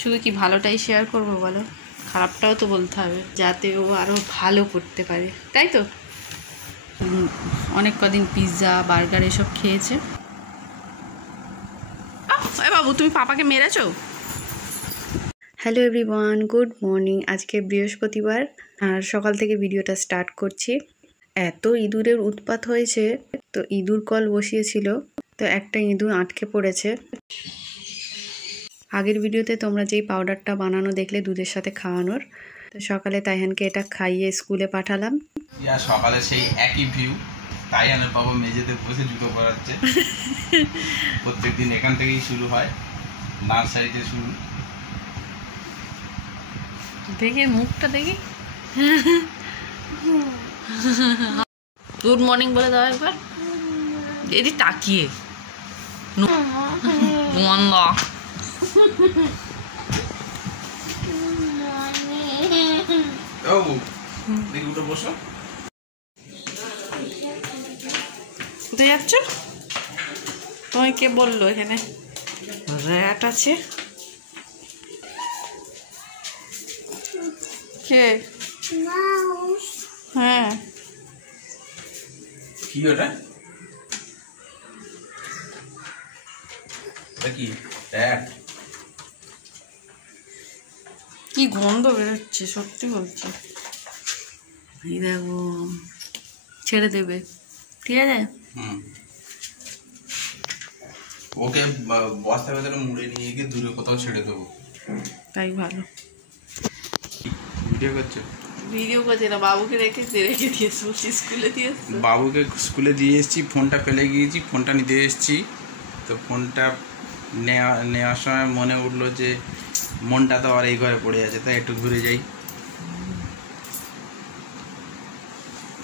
শুধু কি ভালোটাই শেয়ার করবো বলো, খারাপটাও তো বলতে হবে যাতে ও আরও ভালো করতে পারে, তাই তো? অনেক কদিন পিৎজা বার্গার এসব খেয়েছে। এ বাবু, তুমি পাপাকে মেরেছো? Hello everyone, good morning. আজকে বৃহস্পতিবার আর সকাল থেকে ভিডিওটা স্টার্ট করছি। এত ইঁদুরের উৎপাত হয়েছে, তো ইঁদুর কল বসিয়েছিল, তো একটা ইঁদুর আটকে পড়েছে। আগের ভিডিওতে তোমরা যেই পাউডারটা বানানো দেখলে দুধের সাথে খাওয়ানোর, তো সকালে তাইহানকে এটা খাইয়ে স্কুলে পাঠালাম। সকালে সেই একই ভিউ, তাইহানের বাবা মেঝেতে বসে জুতো পরাচ্ছে। প্রত্যেকদিন এখান থেকেই শুরু হয়, নার্সারিতে শুরু। দেখি মুখটা দেখি। গুড মর্নিং বলে দাও একবার, এদি তাকিয়ে। দেখি উঠে বসো। কোথায় যাচ্ছ? তোমায় কে বললো এখানে র্যাট আছে? কে? হ্যাঁ। কি ওটা? কি র্যাট? কি গন্ধ বেরোচ্ছে, সত্যি বলছি। এই দেখো, ছেড়ে দেবে, ঠিক আছে? ওকে বস্তার ভেতরে মুড়ে নিয়ে গিয়ে দূরে কোথাও ছেড়ে দেবো, তাই ভালো। ভিডিও করছো? ভিডিও করছে না, বাবুকে রেখে দিয়েছি স্কুলে দিয়ে। বাবুকে স্কুলে দিয়ে এসেছি, ফোনটা ফেলে গিয়েছি, ফোনটা নিতে এসেছি। তো ফোনটা নেওয়ার সময় মনে উঠলো যে মনটা তো আর এই ঘরে পড়ে আছে, তাই একটু ঘুরে যাই।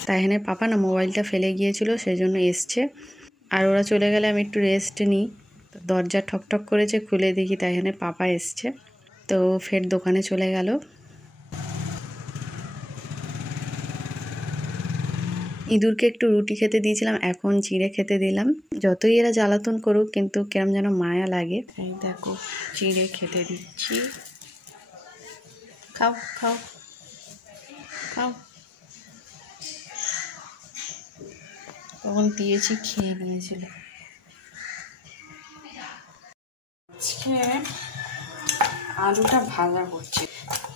তাইহানের পাপা না মোবাইলটা ফেলে গিয়েছিল, সেই জন্য এসছে। আর ওরা চলে গেলে আমি একটু রেস্ট নিই। দরজা ঠকঠক করেছে, খুলে দেখি তাইহানের পাপা এসছে, তো ফের দোকানে চলে গেল। ইঁদুরকে একটু রুটি খেতে দিয়েছিলাম, এখন চিড়ে খেতে দিলাম। যতই এরা জ্বালাতন করুক, কিন্তু কেমন যেন মায়া লাগে। এই দেখো, চিড়ে খেতে দিচ্ছি, খাও খাও খাও। তখন দিয়েছি, খেয়ে নিয়েছিল। আজকে আলুটা ভাজা করছি।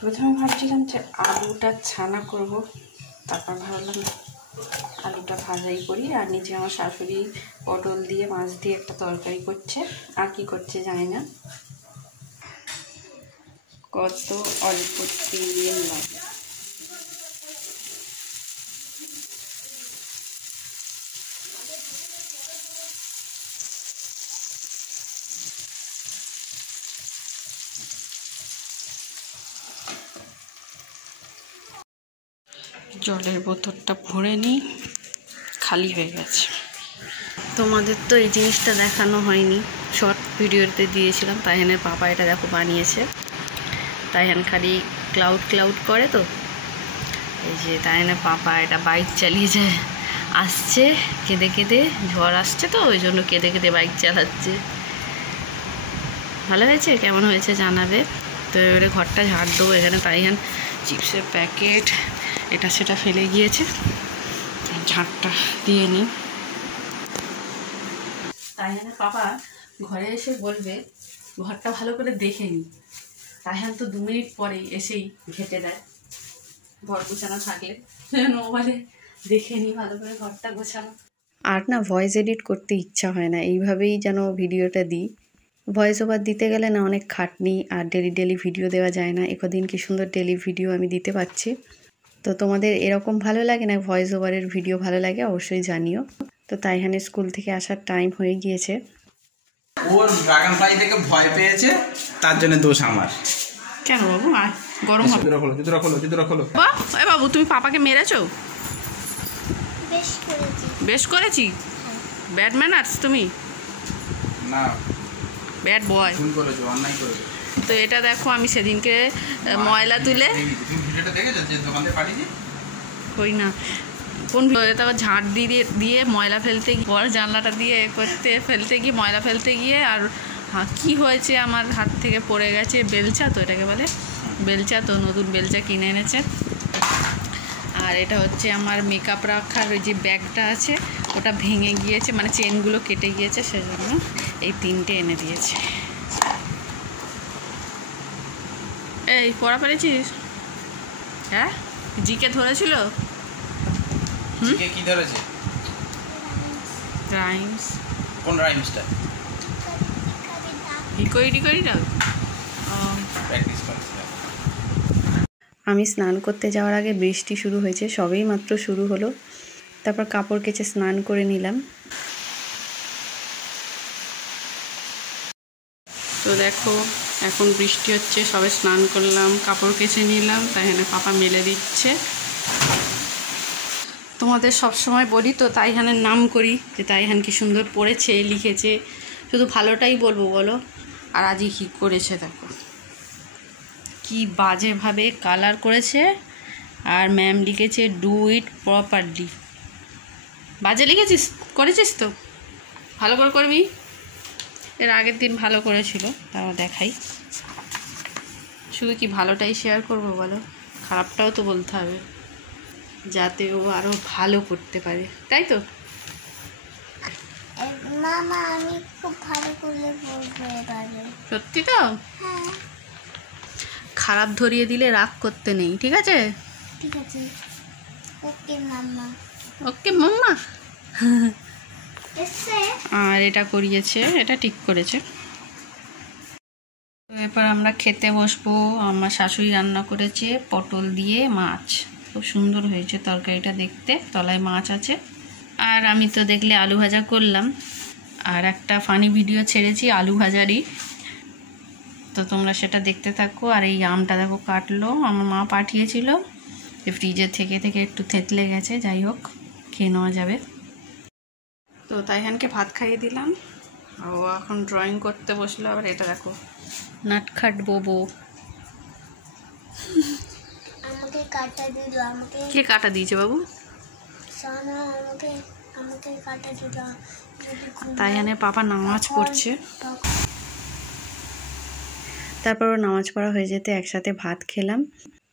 প্রথমে ভাবছিলাম যে আলুটা ছানা করব, তারপর ভাবলাম আলুটা ভাজাই করি। আর নিচে আমার শাশুড়ি পটল দিয়ে মাছ দিয়ে একটা তরকারি করছে, আর কি করছে জানি না। কত অল্প তেল লাগে। জলের বোতলটা ভরে নিই, খালি হয়ে গেছে। তোমাদের তো এই জিনিসটা দেখানো হয়নি, শর্ট ভিডিওতে দিয়েছিলাম। তাইহানের পাপা এটা দেখো বানিয়েছে। তাইহান খালি ক্লাউড করে, তো এই যে তাইহানের পাপা এটা বাইক চালিয়ে যায়, আসছে কেঁদে কেঁদে, ঝড় আসছে তো ওই জন্য কেঁদে কেঁদে বাইক চালাচ্ছে। ভালো হয়েছে, কেমন হয়েছে জানাবে। তো এবারে ঘরটা ঝাড় দেবো। এখানে তাইহান চিপসের প্যাকেট এটা সেটা ফেলে গিয়েছে, ঝাঁটটা দিয়ে নিই। তাইহানের পাপা ঘরে এসে বলবে ঘরটা ভালো করে দেখে নিই। তাইহান তো 2 মিনিট পরেই এসেই ঘেঁটে দেয় ঘর গোছানো থাকলে, বলে দেখে নিই ভালো করে ঘরটা গোছানো। আর না, ভয়েস এডিট করতে ইচ্ছা হয় না, এইভাবেই যেন ভিডিওটা দিই। ভয়েস ওভার দিতে গেলে না অনেক খাটনি, আর ডেলি ভিডিও দেওয়া যায় না। একদিন কি সুন্দর ডেলি ভিডিও আমি দিতে পারছি। তো তোমাদের এরকম ভালো লাগে না ভয়েস ওভারের ভিডিও ভালো লাগে অবশ্যই জানিও। তো তাইহানের স্কুল থেকে আসার টাইম হয়ে গিয়েছে। ওর ড্রাগন ফ্লাই থেকে ভয় পেয়েছে, তার জন্য দোষ আমার। কেন বাবু, গরম হবে। জুতোটা খোলো। এ বাবু, তুমি পাপাকে মেরেছো? বেশ করেছি। ব্যাড ম্যানার্স তুমি না, ব্যাড বয়। ভুল করেছো, অন্যায় করেছো। তো এটা দেখো, আমি সেদিনকে ময়লা তুলে তুমি ভিডিওটা দেখেছো যে দোকান থেকে পাঠিয়েছি? কই না, কোন তারপর ঝাঁট দিয়ে ময়লা ফেলতে গিয়ে জানলাটা দিয়ে ফেলতে গিয়ে ময়লা ফেলতে গিয়ে আর কি হয়েছে আমার হাত থেকে পড়ে গেছে বেলচা, তো এটাকে বলে বেলচা, তো নতুন বেলচা কিনে এনেছে। আর এটা হচ্ছে আমার মেকআপ রাখার ওই যে ব্যাগটা আছে ওটা ভেঙে গিয়েছে, মানে চেনগুলো কেটে গিয়েছে, সেজন্য এই 3টে এনে দিয়েছে। এই পড়া পেরেছিস? হ্যাঁ, জিকে ধরেছিল। জিকে কি ধরেছে? রাইমস। কোন রাইমসটা? ডিকোইডিকোইডা প্র্যাকটিস করছি। আমি স্নান করতে যাওয়ার আগে বৃষ্টি শুরু হয়েছে, সবেই মাত্র শুরু হলো। তারপর কাপড় কেচে স্নান করে নিলাম। তো দেখো এখন বৃষ্টি হচ্ছে, সবে স্নান করলাম, কাপড় কেচে নিলাম, তাই এখানে পাপা মেলে দিচ্ছে। তোমাদের সব সময় বলি তো তাইহানের নাম করি, যে তাইহান কি সুন্দর পড়েছে লিখেছে, শুধু ভালোটাই বলবো বলো। আর আজই কী করেছে দেখো, কি বাজেভাবে কালার করেছে। আর ম্যাম লিখেছে ডু ইট প্রপারলি। বাজে লিখেছিস, করেছিস তো ভালো করে করবি। এর আগের দিন ভালো করেছিল, তাও দেখাই। শুধু কি ভালোটাই শেয়ার করবো বলো, খারাপটাও তো বলতে হবে, যাতে ও আরও ভালো করতে পারে, তাই তো? মামা আমি খুব ভালো করে বলবো এবারে। সত্যি তো? হ্যাঁ খারাপ ধরিয়ে দিলে রাগ করতে নেই, ঠিক আছে? ঠিক আছে, ওকে মাম্মা। ওকে মাম্মা। এসে আর এটা করিয়েছে, এটা ঠিক করেছে। তো এরপর আমরা খেতে বসবো। আমার শাশুড়ি রান্না করেছে পটল দিয়ে মাছ, খুব সুন্দর হয়েছে তরকারিটা দেখতে, তলায় মাছ আছে। আর আমি তো দেখলে আলু ভাজা করলাম, আর একটা ফানি ভিডিও ছেড়েছি আলু ভাজারই, তো তোমরা সেটা দেখতে থাকো। আর এই আমটা দেখো কাটলো, আমার মা পাঠিয়েছিল, ফ্রিজের থেকে একটু থেতলে গেছে, যাই হোক খেয়ে নেওয়া যাবে। তো তাইহানকে ভাত খাইয়ে দিলাম, ও এখন ড্রয়িং করতে বসলো। আবার এটা দেখো নাটখাট বোবো, আমাকে কাটা দিল, আমাকে কে কাটা দিয়েছে বাবু? সোনা আমাকে কাটা দিল। তাইহানের পাপা নামাজ পড়ছে। তারপর নামাজ পড়া হয়ে যেতে একসাথে ভাত খেলাম।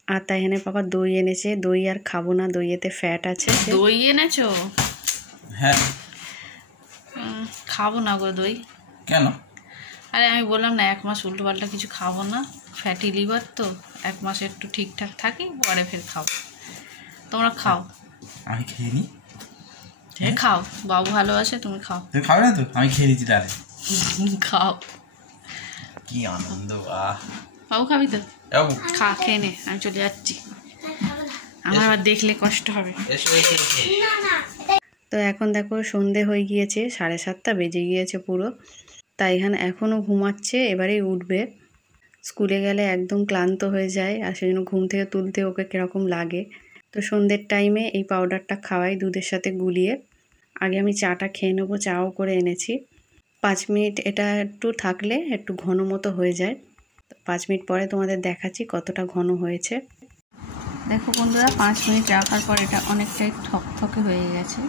আর তাইহানের পাপা দই এনেছে, দই আর খাবো না, দইয়েতে ফ্যাট আছে। দই এনেছো? হ্যাঁ। খাবো না গো দই। কেন? আরে আমি বললাম না 1 মাস উল্টো পাল্টা কিছু খাবো না, ফ্যাটি লিভার তো, 1 মাস একটু ঠিকঠাক থাকি, পরে ফের খাবো। তোমরা খাও। আমি খেয়ে নি। হ্যাঁ খাও, বাবু ভালোবাসে, তুমি খাও। তুমি খাবে না তো? আমি খেয়ে নিচ্ছি তাহলে। খাও, কি আনন্দ! বাবু খাবি তো? বাবু খা, খেয়ে নে, আমি চলে যাচ্ছি, আমার আবার দেখলে কষ্ট হবে। এসো এসো এসো। না না তো এখন দেখো সন্ধে হয়ে গিয়েছে, 7:30 বেজে গিয়েছে পুরো। তাইহান এখনও ঘুমাচ্ছে, এবারেই উঠবে। স্কুলে গেলে একদম ক্লান্ত হয়ে যায়, আর সেজন্য ঘুম থেকে তুলতে ওকে কীরকম লাগে। তো সন্ধ্যের টাইমে এই পাউডারটা খাওয়াই দুধের সাথে গুলিয়ে। আগে আমি চাটা খেয়ে নেবো, চাও করে এনেছি। 5 মিনিট এটা একটু থাকলে একটু ঘন মতো হয়ে যায়। 5 মিনিট পরে তোমাদের দেখাচ্ছি কতটা ঘন হয়েছে। দেখো বন্ধুরা, 5 মিনিট রাখার পর এটা অনেকটাই থকথকে হয়ে গেছে।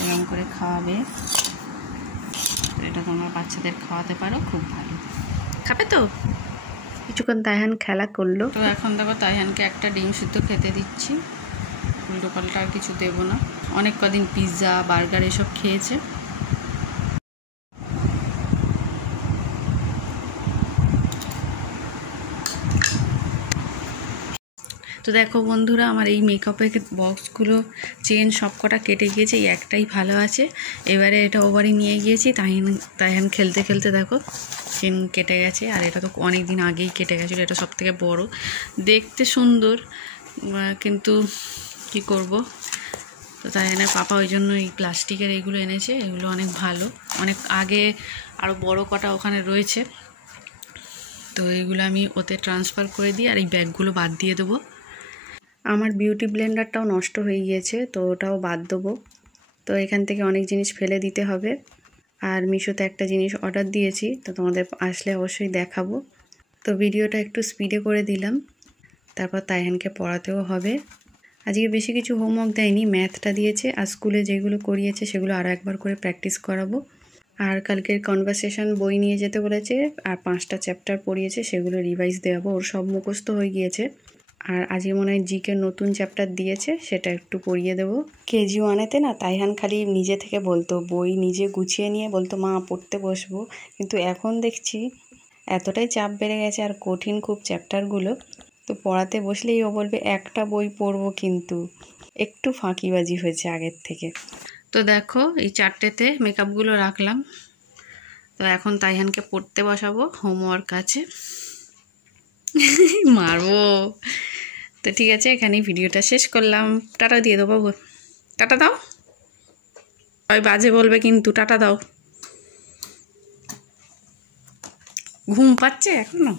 এরকম করে খাওয়াবে, এটা তোমরা বাচ্চাদের খাওয়াতে পারো, খুব ভালো। খাবে তো? কিছুক্ষণ তাইহান খেলা করলো। তো এখন দেখো তাইহানকে একটা ডিম সিদ্ধ খেতে দিচ্ছি, উল্টো পাল্টা আর কিছু দেবো না। অনেক কদিন পিৎজা বার্গার এসব খেয়েছে। তো দেখো বন্ধুরা, আমার এই মেকআপের বক্সগুলো চেন সব কটা কেটে গিয়েছে, এই একটাই ভালো আছে। এবারে এটা ওভারে নিয়ে গিয়েছি, তাইহান খেলতে খেলতে দেখো চেন কেটে গেছে। আর এটা তো অনেক দিন আগেই কেটে গেছিলো, এটা সব থেকে বড়ো, দেখতে সুন্দর, কিন্তু কি করব। তো তাইহানের পাপা ওই জন্য এই প্লাস্টিকের এইগুলো এনেছে, এগুলো অনেক ভালো, অনেক আগে আরও বড় কটা ওখানে রয়েছে। তো এইগুলো আমি ওতে ট্রান্সফার করে দিই, আর এই ব্যাগগুলো বাদ দিয়ে দেবো। আমার বিউটি ব্লেন্ডারটাও নষ্ট হয়ে গিয়েছে, তো ওটাও বাদ দেবো। তো এখান থেকে অনেক জিনিস ফেলে দিতে হবে। আর মিশোতে একটা জিনিস অর্ডার দিয়েছি, তো তোমাদের আসলে অবশ্যই দেখাবো। তো ভিডিওটা একটু স্পিডে করে দিলাম, তারপর তাইহানকে পড়াতেও হবে। আজকে বেশি কিছু হোমওয়ার্ক দেয়নি, ম্যাথটা দিয়েছে আর স্কুলে যেগুলো করিয়েছে সেগুলো আরও একবার করে প্র্যাকটিস করাবো। আর কালকের কনভারসেশন বই নিয়ে যেতে বলেছে, আর 5টা চ্যাপ্টার পড়িয়েছে সেগুলো রিভাইজ দেওয়াবো। ওর সব মুখস্থ হয়ে গিয়েছে। আর আজকে মনে হয় জিকে নতুন চ্যাপ্টার দিয়েছে, সেটা একটু পড়িয়ে দেবো। কেজি 1-এতে না তাইহান খালি নিজে থেকে বলতো, বই নিজে গুছিয়ে নিয়ে বলতো মা পড়তে বসবো, কিন্তু এখন দেখছি এতটাই চাপ বেড়ে গেছে আর কঠিন খুব চ্যাপ্টারগুলো, তো পড়াতে বসলেই ও বলবে একটা বই পড়বো, কিন্তু একটু ফাঁকিবাজি হয়েছে আগের থেকে। তো দেখো এই 4টেতে মেকআপগুলো রাখলাম। তো এখন তাইহানকে পড়তে বসাবো, হোমওয়ার্ক আছে, মারবো। তো ঠিক আছে, এখানেই ভিডিওটা শেষ করলাম। টাটা দিয়ে দেবো, টাটা দাও, ওই বাজে বলবে কিন্তু, টাটা দাও। ঘুম পাচ্ছে এখনো।